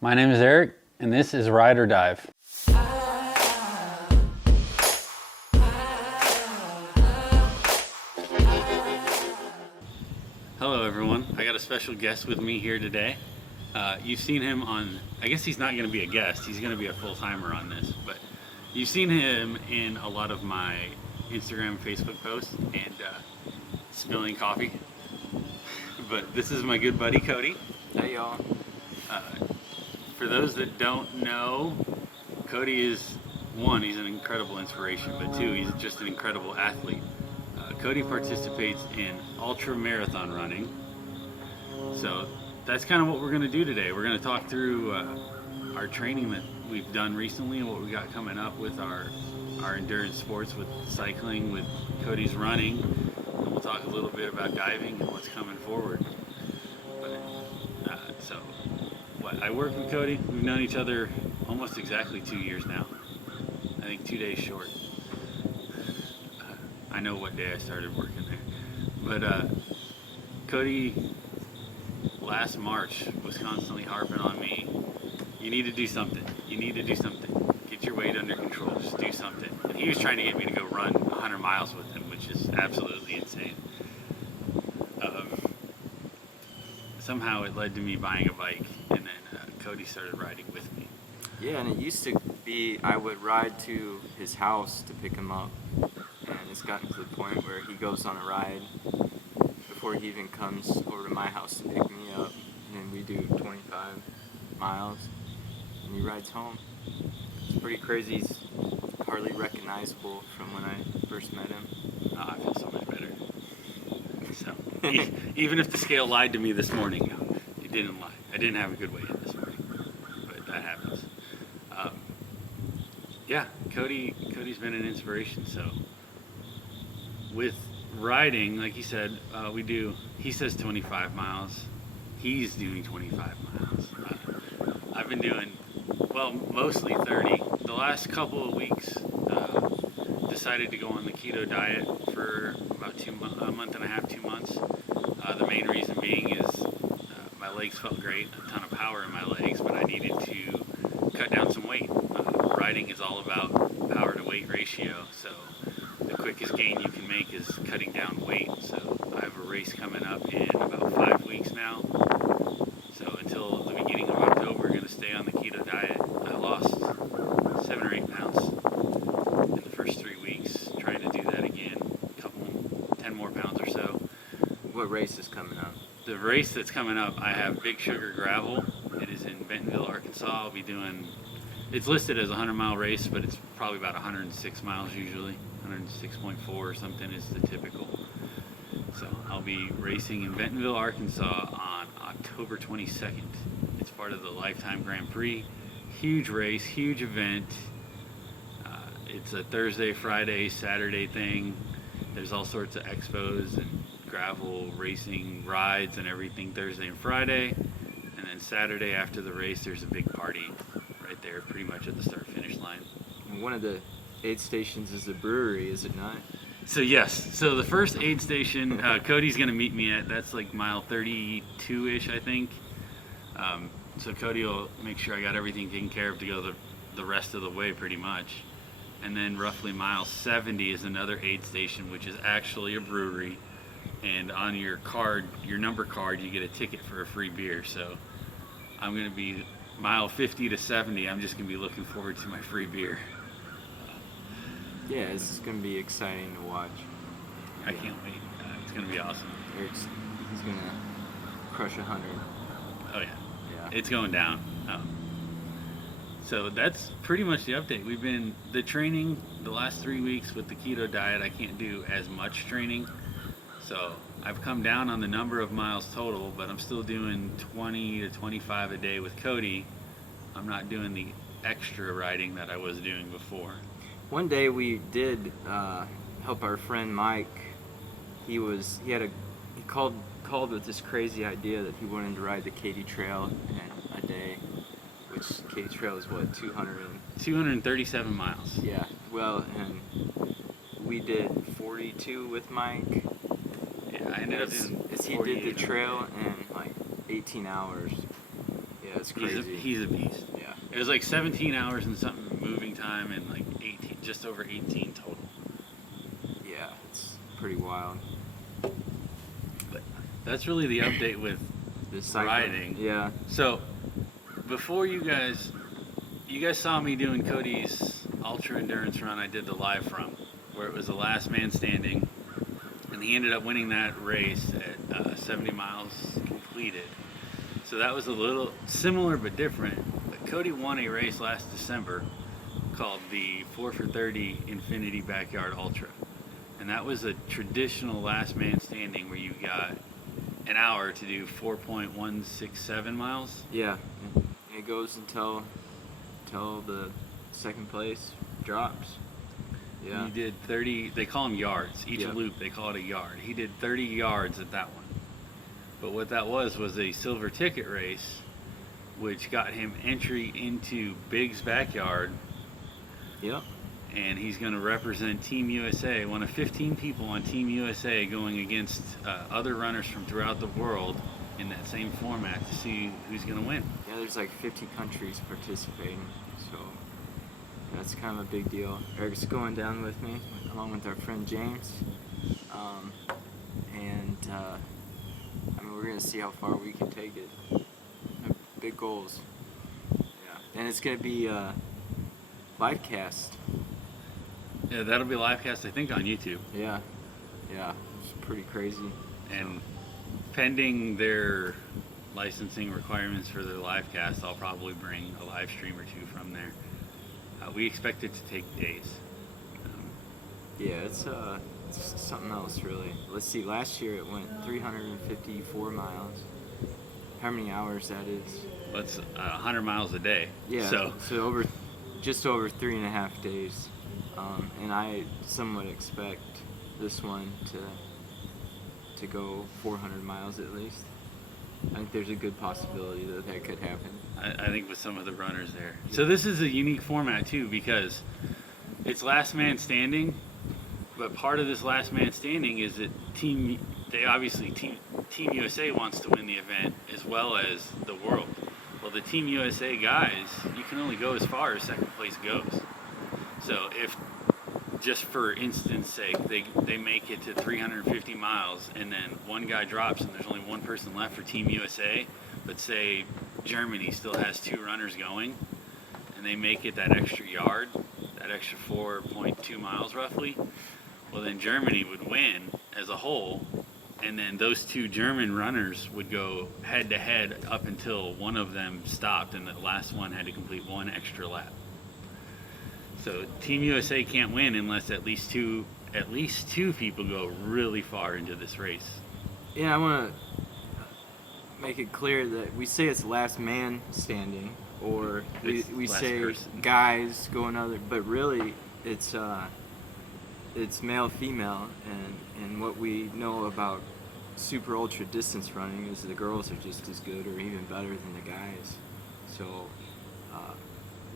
My name is Eric, and this is Ride or Dive. Hello everyone, I got a special guest with me here today. You've seen him on, I guess he's not going to be a guest, he's going to be a full-timer on this, but you've seen him in a lot of my Instagram and Facebook posts and spilling coffee. But this is my good buddy Cody. Hey y'all. For those that don't know, Cody is, one, he's an incredible inspiration, but two, he's just an incredible athlete. Cody participates in ultra marathon running. So that's kind of what we're going to do today. We're going to talk through our training that we've done recently and what we got coming up with our endurance sports, with cycling, with Cody's running. And we'll talk a little bit about diving and what's coming forward. I work with Cody. We've known each other almost exactly 2 years now. I think 2 days short. I know what day I started working there. But Cody, last March, was constantly harping on me. You need to do something. You need to do something. Get your weight under control. Just do something. And he was trying to get me to go run 100 miles with him, which is absolutely insane. Somehow it led to me buying a bike, and then Cody started riding with me. Yeah, and it used to be I would ride to his house to pick him up, and it's gotten to the point where he goes on a ride before he even comes over to my house to pick me up, and then we do 25 miles, and he rides home. It's pretty crazy. He's hardly recognizable from when I first met him. Oh, I feel so much better. So, even if the scale lied to me this morning, no, it didn't lie. I didn't have a good weigh-in this morning, but that happens. Yeah, Cody's been an inspiration. So, with riding, like he said, he says 25 miles. He's doing 25 miles. I've been doing, mostly 30. The last couple of weeks, decided to go on the keto diet for about a month and a half, 2 months. The main reason being is my legs felt great, a ton of power in my legs, but I needed to cut down some weight. Riding is all about power to weight ratio, so the quickest gain you can make is cutting down weight. So I have a race coming up in about 5 weeks now. So until the beginning of October, we're going to stay on the keto diet. I lost 7 or 8 pounds in the first 3 weeks, trying to do that again, 10 more pounds or so. What race is coming up? The race that's coming up, I have Big Sugar Gravel. It is in Bentonville, Arkansas. I'll be doing, it's listed as a 100-mile race, but it's probably about 106 miles usually. 106.4 or something is the typical. So I'll be racing in Bentonville, Arkansas on October 22nd. It's part of the Lifetime Grand Prix. Huge race, huge event. It's a Thursday, Friday, Saturday thing. There's all sorts of expos and gravel racing rides and everything Thursday and Friday. And then Saturday after the race, there's a big party right there, pretty much at the start-finish line. And one of the aid stations is the brewery, is it not? So yes, so the first aid station Cody's going to meet me at, that's like mile 32-ish, I think. So Cody will make sure I got everything taken care of to go the rest of the way pretty much. And then roughly mile 70 is another aid station, which is actually a brewery. And on your card, your number card, you get a ticket for a free beer. So I'm going to be mile 50 to 70. I'm just going to be looking forward to my free beer. Yeah, this is going to be exciting to watch. I can't wait. It's going to be awesome. He's going to crush 100. Oh, yeah. Yeah. It's going down. So that's pretty much the update. We've been, the training, the last 3 weeks with the keto diet, I can't do as much training. So I've come down on the number of miles total, but I'm still doing 20 to 25 a day with Cody. I'm not doing the extra riding that I was doing before. One day we did help our friend Mike. He called with this crazy idea that he wanted to ride the Katy Trail in a day, which Katy Trail is what, 237 miles. Yeah, well, and we did 42 with Mike. Yeah, I ended up doing he did the trail in like 18 hours. Yeah, it's crazy. He's a beast. Yeah. It was like 17 hours and something moving time, and like 18, just over 18 total. Yeah, it's pretty wild. But that's really the update with The cycling. riding. Yeah. So before you guys saw me doing Cody's Ultra Endurance run I did the live from, where it was the last man standing, and he ended up winning that race at 70 miles completed. So that was a little similar but different. But Cody won a race last December called the 4 for 30 Infinity Backyard Ultra. And that was a traditional last man standing where you got an hour to do 4.167 miles. Yeah. It goes until the second place drops. Yeah. He did 30, they call them yards. Each Yep. loop, they call it a yard. He did 30 yards at that one. But what that was a silver ticket race, which got him entry into Big's backyard. Yep. And he's going to represent Team USA, one of 15 people on Team USA going against other runners from throughout the world in that same format to see who's going to win. Yeah, there's like 50 countries participating, so that's kind of a big deal. Eric's going down with me, along with our friend James, I mean, we're gonna see how far we can take it. Big goals. Yeah, and it's gonna be live cast. Yeah, that'll be live cast, I think, on YouTube. Yeah, it's pretty crazy. And pending their licensing requirements for their live cast, I'll probably bring a live stream or two from there. We expect it to take days. Yeah, it's something else, really. Let's see, last year it went 354 miles. How many hours that is? That's 100 miles a day. Yeah, So just over 3.5 days. And I somewhat expect this one to go 400 miles at least. I think there's a good possibility that could happen. I think with some of the runners there. So this is a unique format too, because it's last man standing, but part of this last man standing is that Team USA wants to win the event as well as the world. Well, the Team USA guys, you can only go as far as second place goes. So if, just for instance sake, they make it to 350 miles and then one guy drops and there's only one person left for Team USA, but say Germany still has 2 runners going and they make it that extra yard, that extra 4.2 miles roughly, well then Germany would win as a whole, and then those 2 German runners would go head to head up until one of them stopped and the last one had to complete one extra lap. So Team USA can't win unless at least two people go really far into this race. Yeah, I want to make it clear that we say it's last man standing, or we last say person. guys go another, but really it's male female, and what we know about super ultra distance running is the girls are just as good or even better than the guys. So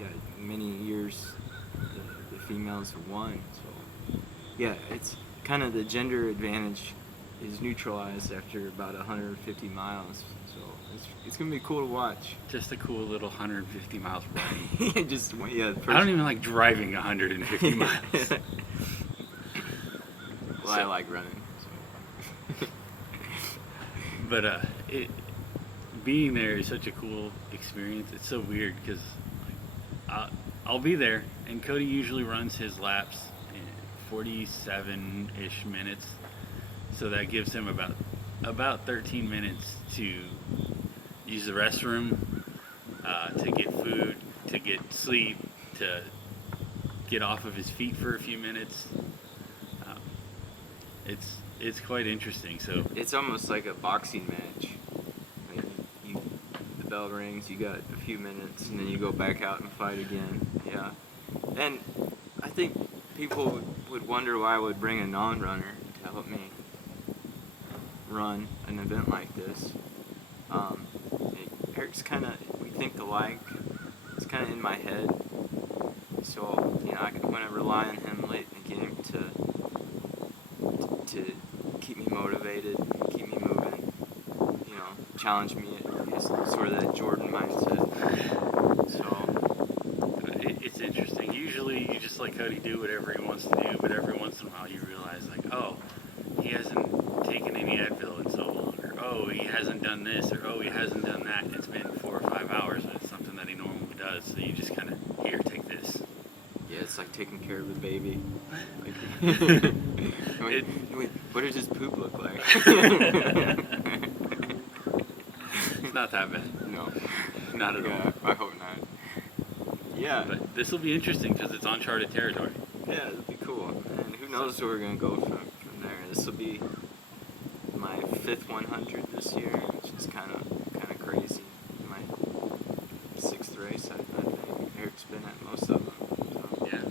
yeah, many years the females have won. So yeah, it's kind of the gender advantage is neutralized after about 150 miles. So it's gonna be cool to watch. Just a cool little 150 miles running. Just yeah. I don't even like driving 150 miles. Well, I like running. So. But being there is such a cool experience. It's so weird because I'll be there, and Cody usually runs his laps in 47-ish minutes, so that gives him about 13 minutes to use the restroom, to get food, to get sleep, to get off of his feet for a few minutes. It's quite interesting. So it's almost like a boxing match. Like the bell rings, you got a few minutes, and then you go back out and fight again. Yeah, and I think people would wonder why I would bring a non-runner to help me run an event like this. Eric's we think alike. It's kind of in my head, so I want to rely on him late in the game to keep me motivated, keep me moving. challenge me. It's sort of that Jordan mindset. So It's interesting. Usually you just let Cody do whatever he wants to do, but every once in a while you realize, like, oh, he hasn't taken any Advil in so long, or oh, he hasn't done this, or oh, he hasn't done that. And it's been 4 or 5 hours, and it's something that he normally does. So you just kind of, here, take this. yeah, it's like taking care of a baby. Like, wait, what does his poop look like? It's not that bad. No, Not at all. yeah, I hope not. Yeah, But this will be interesting because it's uncharted territory. yeah, it'll be cool. And who knows where we're gonna go from there. This will be my 5th 100 this year, which is kind of crazy. My 6th race, I think. Eric's been at most of them. So. Yeah.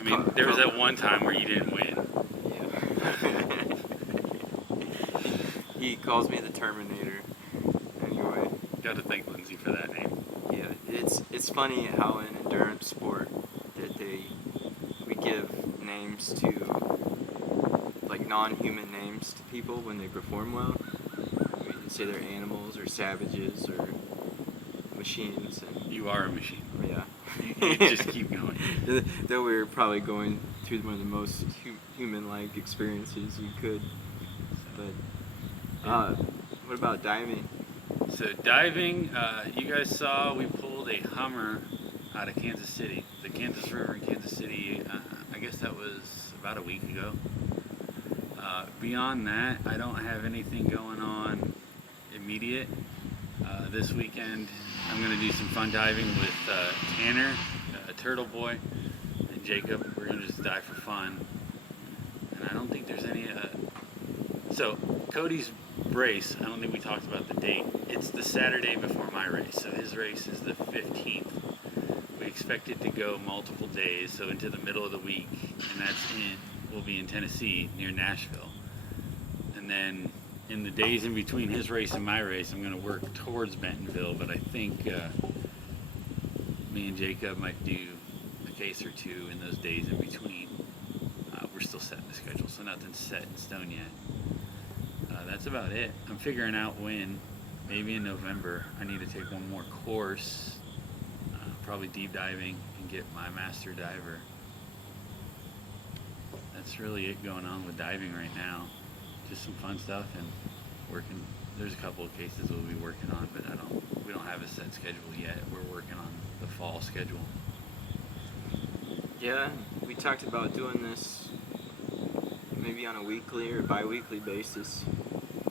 I mean, there was that one time where you didn't win. Yeah. He calls me the Terminator. Anyway. Got to thank Lindsay for that name. Yeah, it's funny how in endurance sport that we give names to, like, non-human names to people when they perform well. We can say they're animals or savages or machines. And You are a machine. yeah. You just keep going. Though we were probably going through one of the most human-like experiences you could. But what about diving? So diving, you guys saw we pulled a Hummer out of Kansas City, the Kansas River in Kansas City. I guess that was about a week ago. Beyond that, I don't have anything going on immediate. This weekend, I'm going to do some fun diving with Tanner, Turtle Boy, and Jacob. We're going to just dive for fun. And I don't think there's any... So, Cody's race, I don't think we talked about the date. It's the Saturday before my race, so his race is the 15th. We expect it to go multiple days, so into the middle of the week, and we'll be in Tennessee near Nashville. And then in the days in between his race and my race, I'm going to work towards Bentonville, but I think me and Jacob might do a case or two in those days in between. We're still setting the schedule, so nothing's set in stone yet. That's about it. I'm figuring out when, maybe in November, I need to take one more course, probably deep diving, and get my master diver. That's really it going on with diving right now. Just some fun stuff and working. There's a couple of cases we'll be working on, but we don't have a set schedule yet. We're working on the fall schedule. Yeah, we talked about doing this maybe on a weekly or bi-weekly basis.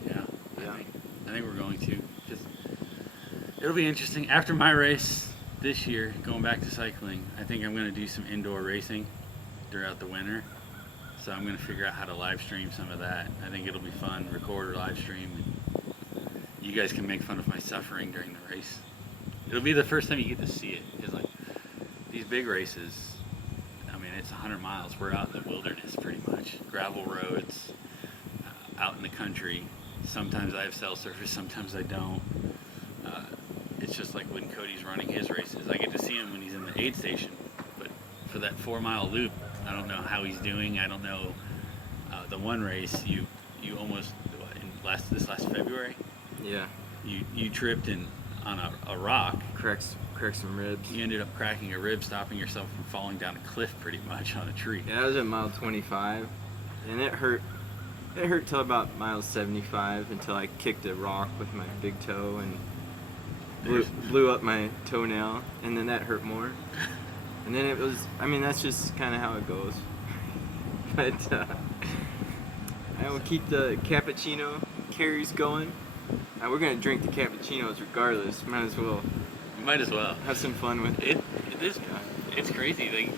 Yeah. Yeah. I think we're going to. 'Cause it'll be interesting. After my race this year, going back to cycling, I think I'm going to do some indoor racing throughout the winter. So I'm going to figure out how to live stream some of that. I think it'll be fun, record or live stream. And you guys can make fun of my suffering during the race. It'll be the first time you get to see it. Because, like, these big races, I mean, it's 100 miles. We're out in the wilderness pretty much. Gravel roads, out in the country. Sometimes I have cell surface, sometimes I don't. It's just like when Cody's running his races. I get to see him when he's in the aid station. But for that 4-mile loop, I don't know how he's doing. I don't know. The one race, you almost, this last February, Yeah. you tripped on a rock. Crack some ribs. You ended up cracking a rib, stopping yourself from falling down a cliff pretty much on a tree. Yeah, that was at mile 25, and it hurt. It hurt till about mile 75 until I kicked a rock with my big toe and blew up my toenail, and then that hurt more. And then it was, I mean, that's just kind of how it goes. But I will keep the cappuccino carries going. Now we're going to drink the cappuccinos regardless. Might as well. You might as well. Have some fun with it. It is. It's crazy.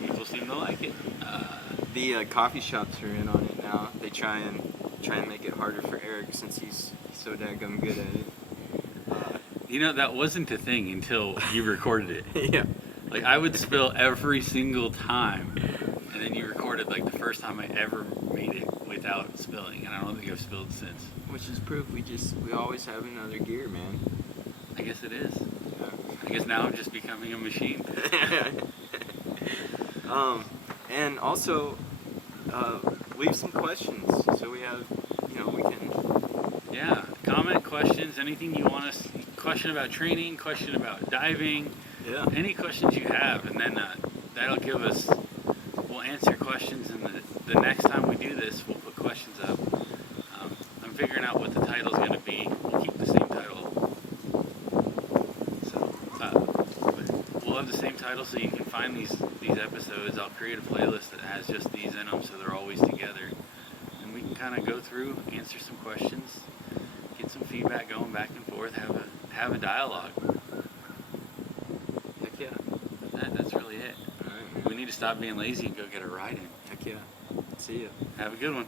People seem to like it. The coffee shops are in on it now. They try and make it harder for Eric since he's so daggum good at it. That wasn't a thing until you recorded it. Yeah. Like, I would spill every single time, and then you recorded, like, the first time I ever made it without spilling, and I don't think I've spilled since. Which is proof we always have another gear, man. I guess it is. Yeah. I guess now I'm just becoming a machine. And also, leave some questions so we have, we can. Yeah, comment, questions, anything you want us, question about training, question about diving, Yeah. any questions you have, and then that'll give us, we'll answer questions, and the next time we do this, we'll put questions up. I'm figuring out what the title's going to be. We'll keep the same title. So, but we'll have the same title so you can find these episodes. I'll create a playlist that has just these in them so they're always together. And we can kind of go through, answer some questions, get some feedback going back and forth, have a dialogue. Heck yeah. That's really it. All right, man. We need to stop being lazy and go get a ride in. Heck yeah. See ya. Have a good one.